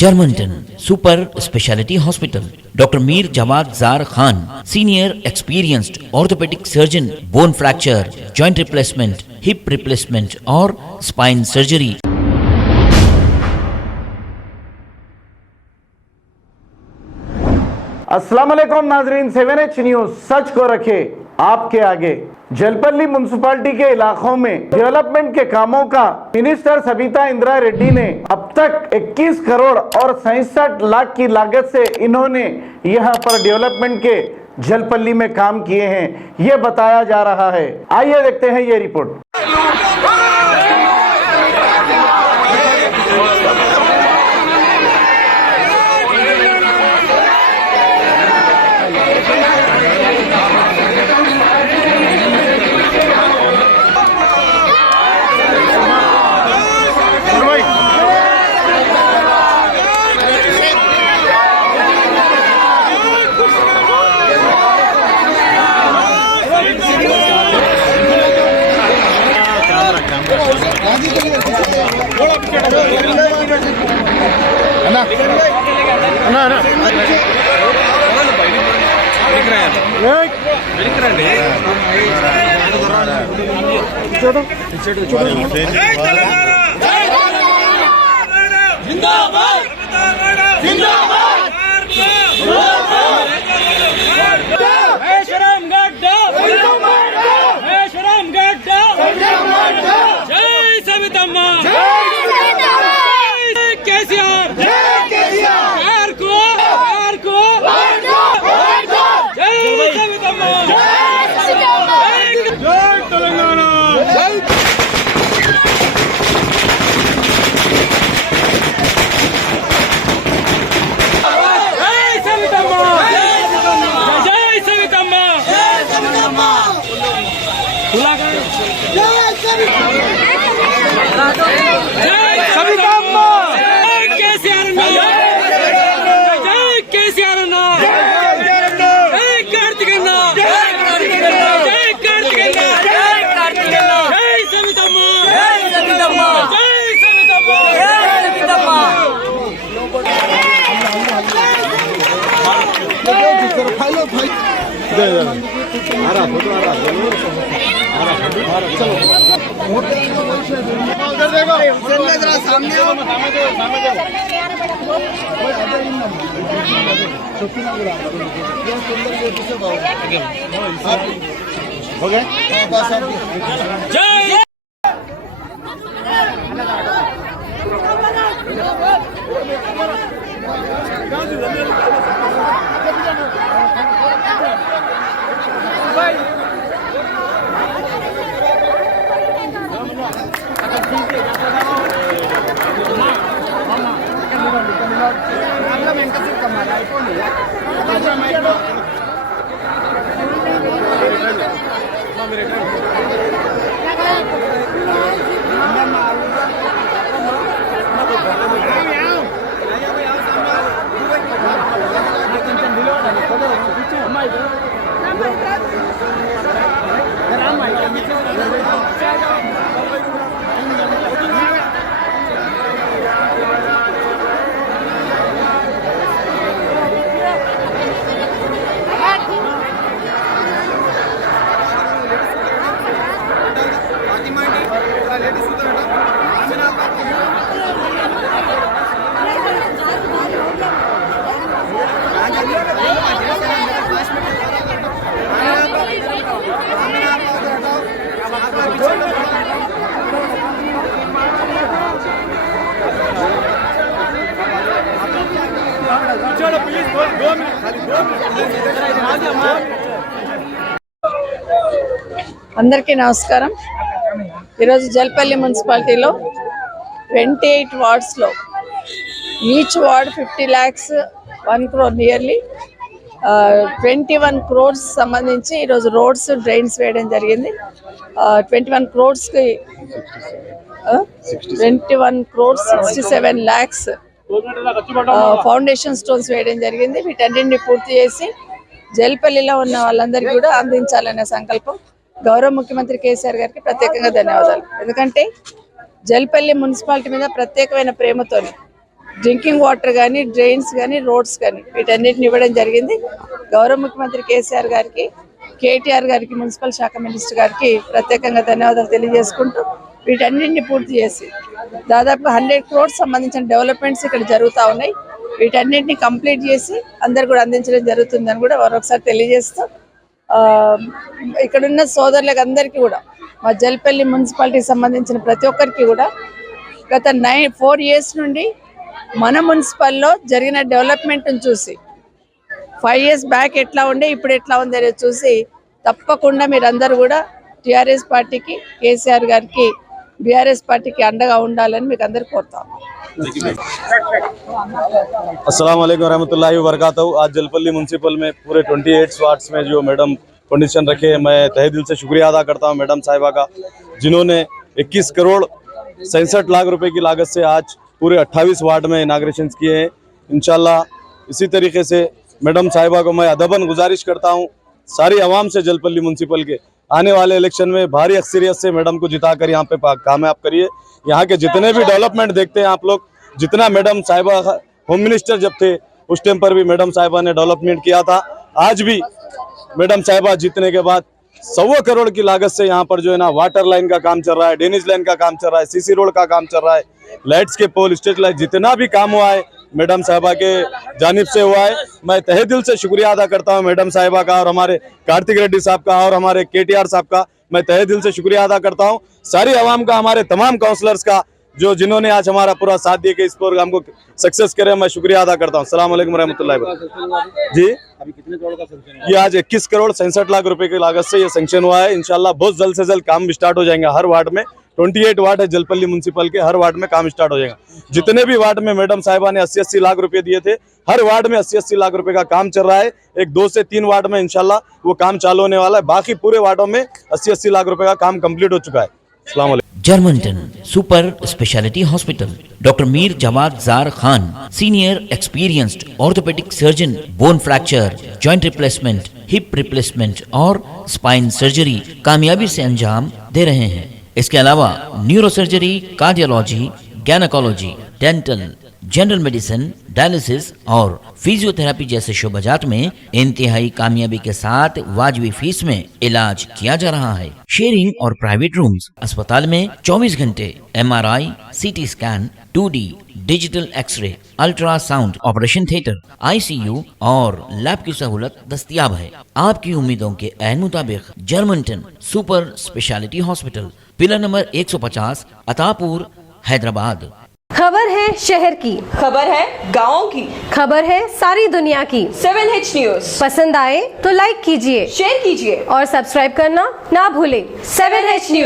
Germantown Super Speciality Hospital. Dr. Mir Jawad Zar Khan, Senior Experienced Orthopedic Surgeon, Bone Fracture, Joint Replacement, Hip Replacement or Spine Surgery. अस्सलाम वालेकुम नाजरीन, 7H news सच को रखे आपके आगे। Jalpally municipality के इलाकों में डेवलपमेंट के कामों का मिनिस्टर सबिता इंदिरा रेड्डी ने अब तक 21 करोड़ और 67 लाख की लागत से इन्होंने यहां पर डेवलपमेंट के जलपल्ली में काम किए हैं, ये बताया जा रहा है। आइए देखते हैं ये रिपोर्ट। అందరికీ నమస్కారం। ఈరోజు జల్పల్లి మున్సిపాలిటీలో 28 వార్డ్స్లో each ward 50 lakhs 1 crore nearly 21 crores సంబంధించి ఈరోజు రోడ్స్ డ్రైన్స్ వేయడం జరిగింది। 21 crores 67 lakhs ఫౌండేషన్ స్టోన్స్ వేయడం జరిగింది। వీటన్నింటినీ పూర్తి చేసి జల్పల్లిలో ఉన్న వాళ్ళందరికీ కూడా అందించాలనే సంకల్పం గౌరవ ముఖ్యమంత్రి కేసీఆర్ గారికి ప్రత్యేకంగా ధన్యవాదాలు। ఎందుకంటే జల్పల్లి మున్సిపాలిటీ మీద ప్రత్యేకమైన ప్రేమతోని డ్రింకింగ్ వాటర్ కానీ, డ్రైన్స్ కానీ, రోడ్స్ కానీ వీటన్నిటిని ఇవ్వడం జరిగింది. గౌరవ ముఖ్యమంత్రి కేసీఆర్ గారికి, కేటీఆర్ గారికి, మున్సిపల్ శాఖ మినిస్టర్ గారికి ప్రత్యేకంగా ధన్యవాదాలు తెలియజేసుకుంటూ వీటన్నిటిని పూర్తి చేసి దాదాపు 100 crores సంబంధించిన డెవలప్మెంట్స్ ఇక్కడ జరుగుతూ ఉన్నాయి. వీటన్నిటిని కంప్లీట్ చేసి అందరు కూడా అందించడం జరుగుతుందని కూడా మరొకసారి తెలియజేస్తూ ఇక్కడున్న సోదరులకు అందరికీ కూడా మా జల్పల్లి మున్సిపాలిటీకి సంబంధించిన ప్రతి ఒక్కరికి కూడా గత 4 years నుండి మన మున్సిపల్లో జరిగిన డెవలప్మెంట్ని చూసి 5 years బ్యాక్ ఎట్లా ఉండే ఇప్పుడు ఎట్లా ఉంది అనేది చూసి తప్పకుండా మీరందరూ కూడా టీఆర్ఎస్ పార్టీకి, కేసీఆర్ గారికి, బీఆర్ఎస్ పార్టీకి అండగా ఉండాలని మీకు అందరు కోరుతాం. अस्सलाम वालेकुम रहमतुल्लाहि व बरकातहू। आज जलपल्ली म्यूनसिपल में पूरे 28 वार्ड्स में जो मैडम कंडीशन रखे, मैं तहे दिल से शुक्रिया अदा करता हूं मैडम साहिबा का, जिन्होंने 21 करोड़ 67 लाख रुपए की लागत से आज पूरे 28 वार्ड में इनाग्रेशन किए हैं। इंशाल्लाह इसी तरीके से मैडम साहिबा को मैं अदबन गुजारिश करता हूँ सारी आवाम से, जलपल्ली म्यूनसिपल के आने वाले इलेक्शन में भारी अक्सरियत से मैडम को जिताकर यहाँ पे कामयाब करिए। यहाँ के जितने भी डेवलपमेंट देखते हैं आप लोग, जितना मैडम साहिबा होम मिनिस्टर जब थे उस टाइम पर भी मैडम साहिबा ने डेवलपमेंट किया था। आज भी मैडम साहिबा जीतने के बाद 100 करोड़ की लागत से यहाँ पर जो है ना वाटर लाइन का काम चल रहा है, ड्रेनेज लाइन का काम चल रहा है, सीसी रोड का काम चल रहा है, लाइट्स के पोल, स्ट्रीट लाइट, जितना भी काम हुआ है मैडम साहिबा के जानिब से हुआ है। मैं तहे दिल से शुक्रिया अदा करता हूँ मैडम साहिबा का और हमारे कार्तिक रेड्डी साहब का और हमारे केटीआर साहब का मैं तहे दिल से शुक्रिया अदा करता हूँ। सारी आवाम का, हमारे तमाम काउंसलर्स का जिन्होंने आज हमारा पूरा साथ दिए कि इस प्रोग्राम को सक्सेस करें, मैं शुक्रिया अदा करता हूँ। अस्सलाम वालेकुम रहमतुल्लाहि व बरकातहू। जी अभी कितने करोड़ का सैंक्शन? ये आज 21 करोड़ 67 लाख रुपए की लागत से ये सैंक्शन हुआ है। इंशाल्लाह बहुत जल्द से जल्द काम भी स्टार्ट हो जाएंगे। हर वार्ड में 28 वार्ड है जलपल्ली म्यूनसिपल के, हर वार्ड में काम स्टार्ट हो जाएगा। जितने भी वार्ड में मैडम साहिबा ने 80-80 लाख रुपए दिए थे, हर वार्ड में 80-80 लाख रुपए का काम चल रहा है। एक 2 से 3 वार्ड में इंशाल्लाह वो काम चालू होने वाला है। बाकी पूरे वार्डों में 80-80 लाख रुपए का काम कंप्लीट हो चुका है। अस्सलाम वालेकुम। जर्मनटन super speciality hospital, doctor Mir Jamat Zar Khan, senior experienced orthopaedic surgeon, bone fracture, joint replacement, hip replacement और स्पाइन सर्जरी कामयाबी से अंजाम दे रहे हैं। इसके अलावा neuro surgery, cardiology, gynaecology, dental, general medicine, dialysis और फिजियोथेरेपी जैसे शोबाजात में इंतहाई कामयाबी के साथ वाजबी फीस में इलाज किया जा रहा है। शेयरिंग और प्राइवेट रूम्स, अस्पताल में 24 घंटे MRI, CT scan, 2D digital x ray, ultrasound, operation theatre, ICU और लैब की सहूलत दस्तयाब है। आपकी उम्मीदों के ऐन मुताबिक Germanten super speciality hospital, pillar number 150, Attapur, Hyderabad. खबर है शहर की, खबर है गाँव की, खबर है सारी दुनिया की। 7H न्यूज पसंद आए तो लाइक कीजिए, शेयर कीजिए और सब्सक्राइब करना ना भूलें। 7H news.